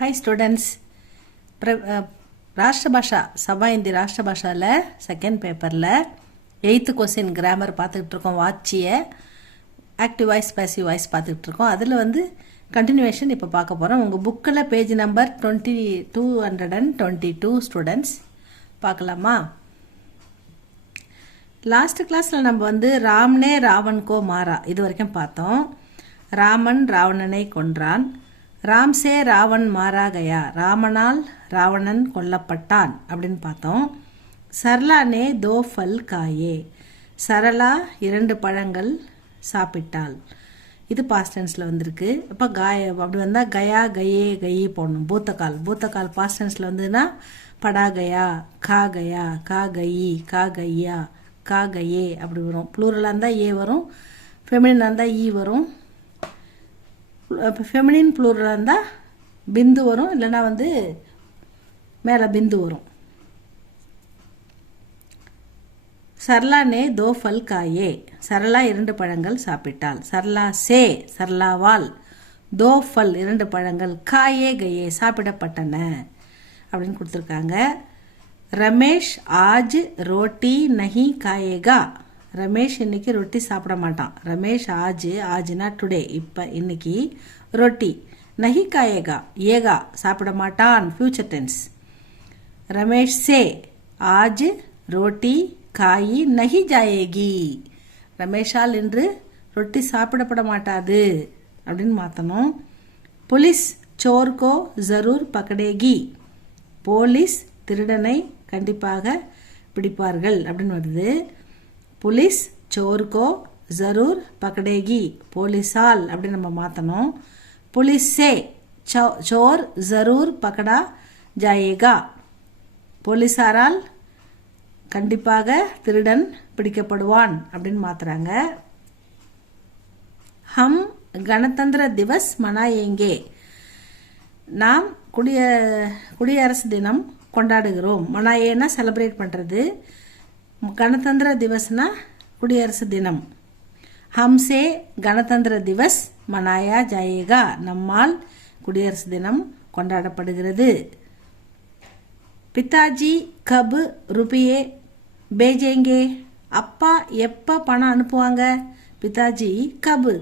Hi students. ராஷ்டிரபாஷா சபா Hindi ராஷ்டிரபாஷாவில் second பேப்பரில் 8th question grammar பார்த்துக்கிட்டு இருக்கோம். வாட்சிய ஆக்டிவ் வாய்ஸ் பேசிவ் வாய்ஸ் பார்த்துக்கிட்டு இருக்கோம். அதில் கண்டினியூவேஷன் இப்போ பார்க்க போகிறோம். உங்கள் புக்கில் பேஜ் நம்பர் 222 ஸ்டூடெண்ட்ஸ் பார்க்கலாமா? லாஸ்ட் கிளாஸில் நம்ம ராம்னே ராவன்கோ மாறா இது வரைக்கும் பார்த்தோம். ராமன் ராவணனை கொன்றான். ராம் சே ராவன் மாரா கயா, ராமனால் ராவணன் கொல்லப்பட்டான் அப்படின்னு பார்த்தோம். சரளா நே தோ ஃபல் காயே, சரளா 2 பழங்கள் சாப்பிட்டாள். இது பாஸ்ட் டென்ஸில் வந்திருக்கு. அப்போ அப்படி வந்தால் கயா கயே கயி போடணும். பூத்தக்கால் பாஸ்ட் டென்ஸில் வந்ததுன்னா படா கயா, கா கயி, கா கையா, கா கயே அப்படி வரும். ப்ளூரலாக இருந்தால் ஏ வரும், ஃபெமினினாக இருந்தால் ஈ வரும். ஃபெமினின் ப்ளூரலாக இருந்தால் பிந்து வரும், இல்லைன்னா மேலே பிந்து வரும். சரளா நே தோ ஃபல் காயே, சரளா 2 பழங்கள் சாப்பிட்டாள். சரளா சே, சரளாவால், தோ ஃபல் 2 பழங்கள், காயே கயே சாப்பிடப்பட்டன அப்படின்னு கொடுத்துருக்காங்க. ரமேஷ் ஆஜ் ரோட்டி நஹி காயேகா, ரமேஷ் இன்னைக்கு ரொட்டி சாப்பிட மாட்டான். ரமேஷ் ஆஜ்னா டுடே, இப்போ இன்னைக்கு, ரொட்டி நஹி காயேகா ஏகா சாப்பிட மாட்டான் ஃபியூச்சர் டென்ஸ். ரமேஷ் சே ஆஜ் ரோட்டி காயி நஹி ஜாயேகி, ரமேஷால் இன்று ரொட்டி சாப்பிடப்பட மாட்டாது அப்படின்னு மாற்றணும். போலீஸ் சோர்கோ ஜரூர் பக்கடேகி, போலீஸ் திருடனை கண்டிப்பாக பிடிப்பார்கள் அப்படின்னு வருது. புலிஸ் சோர்கோ ஜரூர் பக்கடேகி, போலீஸால் அப்படின்னு நம்ம மாற்றணும். புலிஸே சோர் ஜரூர் பக்கடா ஜாயேகா, போலீஸாரால் கண்டிப்பாக திருடன் பிடிக்கப்படுவான் அப்படின்னு மாத்துறாங்க. ஹம் கணதந்திர திவஸ் மனாயேங்கே, நாம் குடியரசு தினம் கொண்டாடுகிறோம். மனாயேனா செலிப்ரேட் பண்ணுறது, கணதந்திர திவஸ்னா குடியரசு தினம். ஹம்சே கணதந்திர திவஸ் மனாயா ஜாயேகா, நம்மால் குடியரசு தினம் கொண்டாடப்படுகிறது. பிதாஜி கப் ருபியே பேஜேங்கே, அப்பா எப்போ பணம் அனுப்புவாங்க? பிதாஜி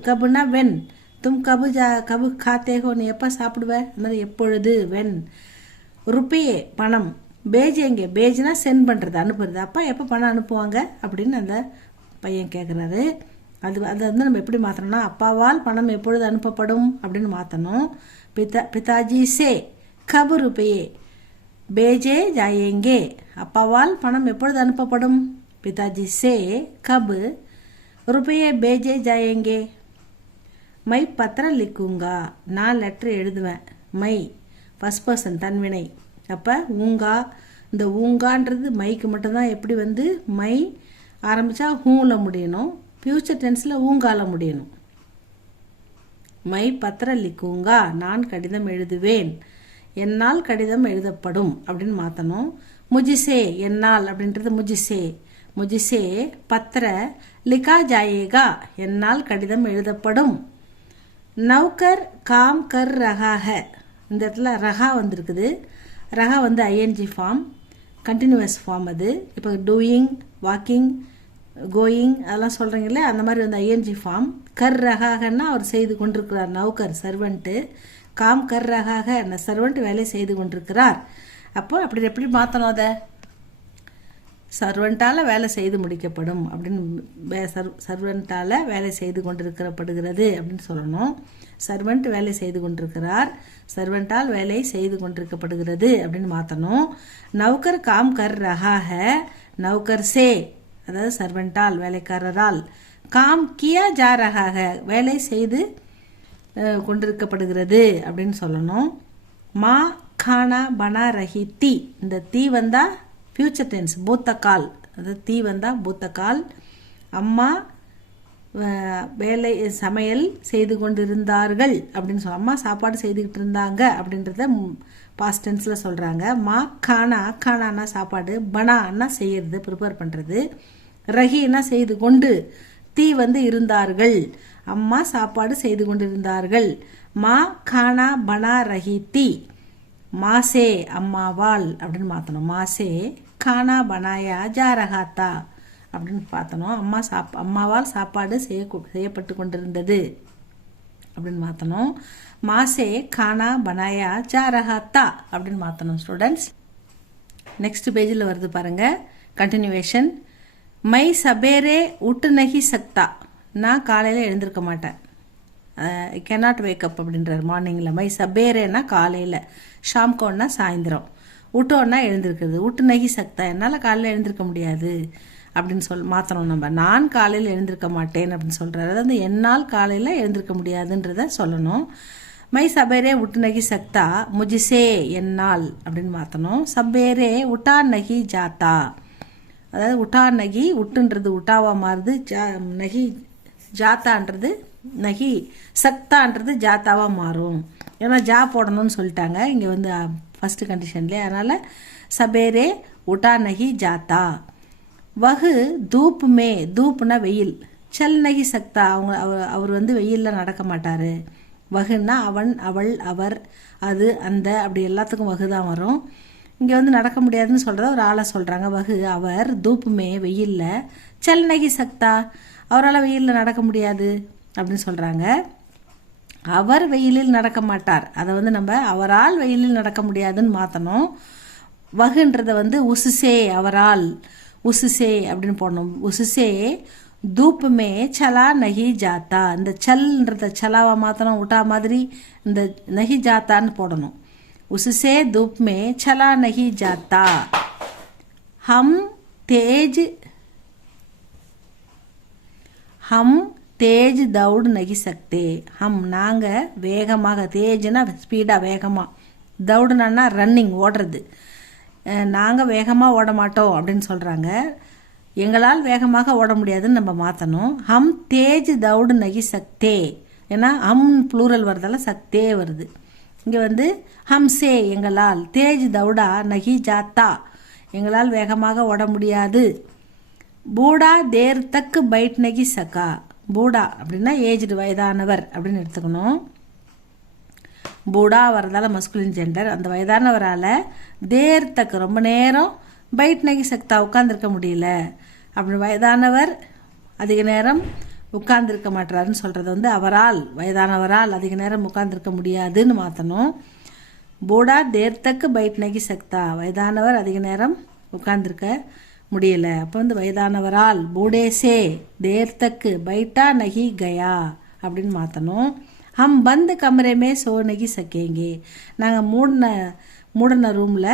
கபுனா வென், தும் கபு காத்தேகோ, நீ எப்போ சாப்பிடுவ? அந்த மாதிரி எப்பொழுது, வென். ருபியே பணம், பேஜேங்க பேஜ்னா சென்ட் பண்ணுறது, அனுப்புறது. அப்பா எப்போ பணம் அனுப்புவாங்க அப்படின்னு அந்த பையன் கேட்குறாரு. அது நம்ம எப்படி மாற்றணும்னா, அப்பாவால் பணம் எப்பொழுது அனுப்பப்படும் அப்படின்னு மாற்றணும். பிதாஜி சே கபு ருபையே பேஜே ஜாயேங்கே, அப்பாவால் பணம் எப்பொழுது அனுப்பப்படும்? பிதாஜி சே கபு ருபையே பேஜே ஜாயேங்கே. மை பத்திரம் லிக்குங்கா, நான் லெட்டர் எழுதுவேன். மை ஃபர்ஸ்ட் பர்சன் தன்வினை. அப்போ ஊங்கா, இந்த ஊங்கான்றது மைக்கு மட்டும்தான். எப்படி மை ஆரம்பித்தா ஹூவில் முடியணும், ஃபியூச்சர் டென்ஸில் ஊங்கால முடியணும். மை பத்திர லிக்குங்கா, நான் கடிதம் எழுதுவேன். என்னால் கடிதம் எழுதப்படும் அப்படின்னு மாற்றணும். முஜிசே என்னால் அப்படின்றது முஜிசே பத்திர லிகா ஜாயேகா, என்னால் கடிதம் எழுதப்படும். நௌகர் காம் கர் ரகாக, இந்த இடத்துல ரகா வந்திருக்குது. ரகா ஐஎன்ஜி ஃபார்ம், கண்டினியூவஸ் ஃபார்ம். அது இப்போ டூயிங், வாக்கிங், கோயிங் அதெல்லாம் சொல்கிறீங்களே, அந்த மாதிரி ஐஎன்ஜி ஃபார்ம். கர் ரகாகன்னா அவர் செய்து கொண்டிருக்கிறார். நௌகர் சர்வெண்ட்டு, காம் கர் ரகாக அந்த சர்வெண்ட் வேலை செய்து கொண்டிருக்கிறார். அப்போ அப்படி எப்படி மாற்றணும்? அதை சர்வெண்ட்டால் வேலை செய்து முடிக்கப்படும் அப்படின்னு, சர்வெண்ட்டால் வேலை செய்து கொண்டிருக்கப்படுகிறது அப்படின்னு சொல்லணும். சர்வெண்ட் வேலை செய்து கொண்டிருக்கிறார், சர்வெண்ட்டால் வேலை செய்து கொண்டிருக்கப்படுகிறது அப்படின்னு மாற்றணும். நௌகர் காம் கர் ரஹாக, நௌகர் சே அதாவது சர்வெண்ட்டால் வேலைக்காரரால், காம் கியா ஜா ரஹாக வேலை செய்து கொண்டிருக்கப்படுகிறது அப்படின்னு சொல்லணும். மா கானா பனா ரஹி தி, இந்த தீ வந்தால் ஃபியூச்சர் டென்ஸ் பூத்தக்கால், அதாவது தீ வந்தால் பூத்தக்கால். அம்மா வேலை சமையல் செய்து கொண்டிருந்தார்கள் அப்படின்னு சொல்ல, அம்மா சாப்பாடு செய்துக்கிட்டு இருந்தாங்க அப்படின்றத பாஸ்ட் டென்ஸில் சொல்கிறாங்க. மா கானானா சாப்பாடு, பனான்னா செய்யறது, ப்ரிப்பேர் பண்ணுறது, ரஹின்னா செய்து கொண்டு, தீ இருந்தார்கள், அம்மா சாப்பாடு செய்து கொண்டிருந்தார்கள். மா கானா பனா ரஹி தி, மாசே அம்மாவால் அப்படின்னு மாற்றணும். மாசே கானா பனாயா ஜா ரஹா தா அப்படின்னு பார்த்தணும். அம்மாவால் சாப்பாடு செய்யப்பட்டு கொண்டிருந்தது அப்படின்னு மாற்றணும். மாசே கானா பனாயா ஜா ரஹா தா அப்படின்னு மாற்றணும் ஸ்டூடெண்ட்ஸ். நெக்ஸ்ட் பேஜில் வருது பாருங்க, கண்டினியூவேஷன். மை சபேரே உட்டு நகி சக்தா, நான் காலையில் எழுந்திருக்க மாட்டேன். கேனாட் வேக்கப் அப்படின்றார் மார்னிங்கில். மை சபேரேனா காலையில், ஷாம்கோன்னா சாயந்தரம், உட்டோன்னா எழுந்திருக்கிறது. உட்டு நகி சக்தா, என்னால் காலையில் எழுந்திருக்க முடியாது அப்படின்னு மாற்றணும் நம்ம. நான் காலையில் எழுந்திருக்க மாட்டேன் அப்படின்னு சொல்கிறாரு. அதாவது என்னால் காலையில் எழுந்திருக்க முடியாதுன்றத சொல்லணும். மை சபேரே உட்டு நகி சக்தா முஜிசே என்னால் அப்படின்னு மாற்றணும். சபேரே உட்டா நகி ஜாத்தா, அதாவது உட்டா நகி, உட்டுன்றது உட்டாவா மாறுது, நகி ஜாத்தான்றது நகி சக்தான்றது ஜாத்தாவாக மாறும். ஏன்னா ஜா போடணும்னு சொல்லிட்டாங்க இங்கே வந்து ஃபஸ்ட்டு கண்டிஷன்லேயே. அதனால் சபேரே உட்டா நகி ஜாத்தா. வகு தூப் மே, தூப்னா வெயில், சல் நகி சக்தா, அவர் வந்து வெயிலில் நடக்க மாட்டார். வகுன்னா அவன், அவள், அவர், அது, அந்த, அப்படி எல்லாத்துக்கும் வகு தான் வரும். இங்கே வந்து நடக்க முடியாதுன்னு சொல்கிறத ஒரு ஆளை சொல்கிறாங்க. வகு அவர், தூப்புமே வெயிலில், சல் நகி சக்தா, அவரால் வெயிலில் நடக்க முடியாது அப்படின்னு சொல்கிறாங்க. அவர் வெயிலில் நடக்க மாட்டார், அதை வந்து நம்ம அவரால் வெயிலில் நடக்க முடியாதுன்னு மாற்றணும். வகுன்றதை வந்து உசுசே, அவரால், உசுசே அப்படின்னு போடணும். உசுசே தூப் மே சலா நகி ஜாத்தா, இந்த சல்ன்றத சலாவா மாற்றணும். உட்டா மாதிரி இந்த நகி ஜாத்தான்னு போடணும். உசுசே தூப் மே சலா நகி ஜாத்தா. ஹம் தேஜ் தௌடு நகி சக்தே. ஹம் நாங்கள் வேகமாக, தேஜ்னா ஸ்பீடாக வேகமாக, தௌடுனா ரன்னிங் ஓடுறது, நாங்கள் வேகமாக ஓட மாட்டோம் அப்படின்னு சொல்கிறாங்க. எங்களால் வேகமாக ஓட முடியாதுன்னு நம்ம மாற்றணும். ஹம் தேஜ் தௌடு நகி சக்தே, ஏன்னா ஹம் ப்ளூரல் வரதால சக்தே வருது. இங்கே வந்து ஹம்சே எங்களால், தேஜ் தௌடா நகி ஜாத்தா எங்களால் வேகமாக ஓட முடியாது. பூடா தேர் தக்கு பைட் நகி சக்கா, பூடா அப்படின்னா ஏஜ்டு வயதானவர் அப்படின்னு எடுத்துக்கணும். பூடா வரதால மஸ்குலின் ஜெண்டர், அந்த வயதானவரால் தேர் தக்கு ரொம்ப நேரம், பைட் நகி சக்தா உட்காந்துருக்க முடியல. அப்படி வயதானவர் அதிக நேரம் உட்கார்ந்துருக்க மாட்டாருன்னு சொல்கிறது வந்து அவரால், வயதானவரால் அதிக நேரம் உட்கார்ந்துருக்க முடியாதுன்னு மாற்றணும். பூடா தேர் தக்கு பைட் நகி சக்தா, வயதானவர் அதிக நேரம் உட்கார்ந்துருக்க முடியலை. அப்போ வந்து வயதானவரால் பூடேசே தேர் தக்கு பைட்டா நகி கயா அப்படின்னு மாற்றணும். ஹம் பந்து கமரேமே சோ நகி சக்கேங்கே, நாங்கள் மூடின ரூமில்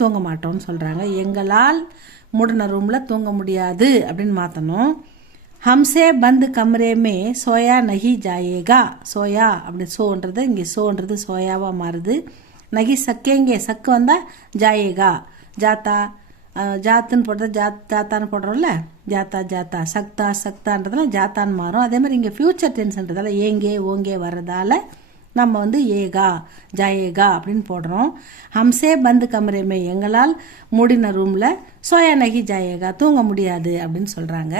தூங்க மாட்டோம்னு சொல்கிறாங்க. எங்களால் மூடின ரூமில் தூங்க முடியாது அப்படின்னு மாற்றணும். ஹம்சே பந்து கமரேமே சோயா நகி ஜாயேகா, சோயா அப்படி சோன்றது இங்கே சோன்றது சோயாவாக மாறுது. நகி சக்கேங்கே, சக்கு வந்தால் ஜாயேகா, ஜாத்தா, ஜாத்துன்னு போடுறது ஜாத்தான்னு போடுறோம்ல, ஜாத்தா ஜாத்தா, சக்தா சக்தான்றதுலாம் ஜாத்தான்னு மாறும். அதே மாதிரி இங்கே ஃப்யூச்சர் டென்ஸ்ன்றதால ஏங்கே ஓங்கே வர்றதால நம்ம வந்து ஏகா ஜாயேகா அப்படின்னு போடுறோம். ஹம்சே பந்து கமரேமே எங்களால் மூடின ரூமில், சோயா நகி ஜாயேகா தூங்க முடியாது அப்படின்னு சொல்கிறாங்க.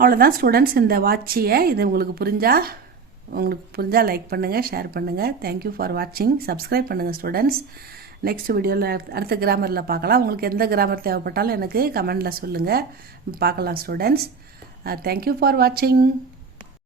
அவ்வளோதான் ஸ்டூடெண்ட்ஸ் இந்த வாட்சியை. இது உங்களுக்கு புரிஞ்சால் லைக் பண்ணுங்கள், ஷேர் பண்ணுங்கள். தேங்க்யூ ஃபார் வாட்சிங். சப்ஸ்கிரைப் பண்ணுங்கள் ஸ்டூடெண்ட்ஸ். நெக்ஸ்ட் வீடியோவில் அடுத்த கிராமரில் பார்க்கலாம். உங்களுக்கு எந்த கிராமர் தேவைப்பட்டாலும் எனக்கு கமெண்டில் சொல்லுங்கள், பார்க்கலாம் ஸ்டூடெண்ட்ஸ். தேங்க்யூ ஃபார் வாட்சிங்.